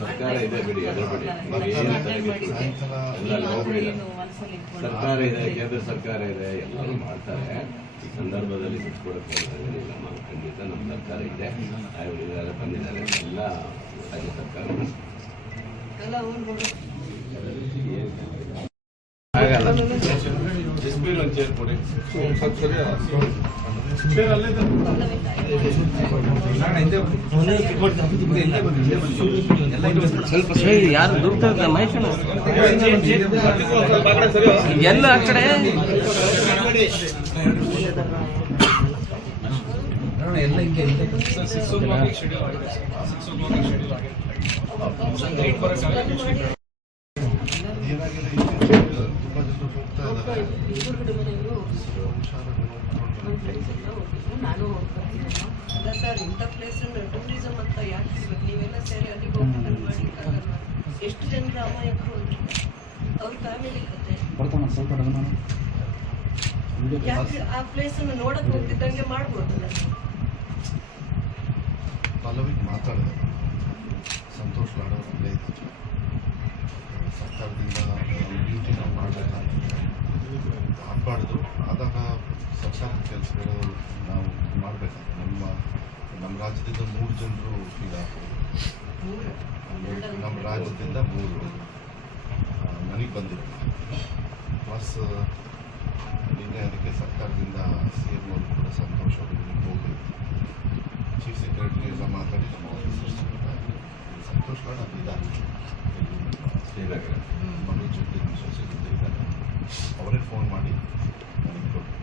ಸರ್ಕಾರ ಇದೆ ಬಿಡಿ, ಹೆದರಬೇಡಿ. ಎಲ್ಲ ಹೋಗ್ಬಿಡಿ. ಸರ್ಕಾರ ಇದೆ, ಕೇಂದ್ರ ಸರ್ಕಾರ ಇದೆ, ಎಲ್ಲರೂ ಮಾಡ್ತಾರೆ. ಈ ಸಂದರ್ಭದಲ್ಲಿ ಬಿಟ್ಕೊಡಕ್ಕೆ ಏನಿಲ್ಲ. ಖಂಡಿತ ನಮ್ಮ ಸರ್ಕಾರ ಇದೆ, ಇವರೆಲ್ಲ ಬಂದಿದ್ದಾರೆ, ಎಲ್ಲ ರಾಜ್ಯ ಸರ್ಕಾರ ಆಗಲ್ಲ. ಎಸ್ಪಿಲ್ ಒಂದು ಚೇರ್ ಕೊಡಿ. ಸ್ವಲ್ಪ ಸರಿ ಯಾರು ದುಡ್ಡು ಮಹೇಶನ ಎಲ್ಲ ಆ ಕಡೆ ಎಲ್ಲ ಹಿಂಗೆ ನಾನು ಅಲ್ಲ ಸರ್, ಇಂಥ ಪ್ಲೇಸ್ ಟೂರಿಸಮ್ ಅಂತ ಯಾಕೆ ಸಿಗುತ್ತೆ? ನೀವೆಲ್ಲ ಸೇರಿ ಅಲ್ಲಿಗೆ ಹೋಗ್ಬಿಟ್ಟು ಮಾಡ್ಲಿಕ್ಕಾಗಲ್ಲ. ಎಷ್ಟು ಜನರ ಅಮಾಯಕರು ಅಂದ್ರೆ ಅವ್ರ ಫ್ಯಾಮಿಲಿ ಕತೆ. ಯಾಕೆ ಆ ಪ್ಲೇಸ್ ಅನ್ನು ನೋಡಕ್ ಹೋಗ್ತಿದ್ದಂಗೆ ಮಾಡ್ಬೋದಲ್ಲ? ಪಲ್ಲವಿಗೆ ಮಾತಾಡಿದೆ, ಸಂತೋಷ್ ಲಾಡೋರು ಅಲ್ಲೇ ಇದ್ದರು. ಸರ್ಕಾರದಿಂದ ಡ್ಯೂಟಿ ನಾವು ಮಾಡಬೇಕಾಗ್ತದೆ, ಆಗಬಾರ್ದು. ಆದಾಗ ಸರ್ಕಾರದ ಕೆಲಸಗಳು ನಾವು ಮಾಡಬೇಕಾಗ್ತದೆ. ನಮ್ಮ ರಾಜ್ಯದಿಂದ 3 ಜನರು ಇದಾಗ್ಬೋದು. ನಮ್ಮ ರಾಜ್ಯದಿಂದ 3 ನನಗೆ ಬಂದಿದೆ. ಪ್ಲಸ್ ನಿನ್ನೆ ಅದಕ್ಕೆ ಸರ್ಕಾರದಿಂದ CM ಅವರು ಕೂಡ ಸಂತೋಷ್ ಅವರಿಗೆ ಹೋಗಿ ಚೀಫ್ ಸೆಕ್ರೆಟರಿ ಎಲ್ಲ ಮಾತಾಡಿ ನಮ್ಮ ಆಫೀಸರ್ಸ್ ಸಂತೋಷ್ ಲಾಡ್ ಅಲ್ಲಿದ್ದಾರೆ, ಮನೆ ಜೊತೆ ಸೊಸೈಟಿ ಇದ್ದಾರೆ. ಅವರೇ ಫೋನ್ ಮಾಡಿ ನನಗೆ ಕೊಟ್ಟು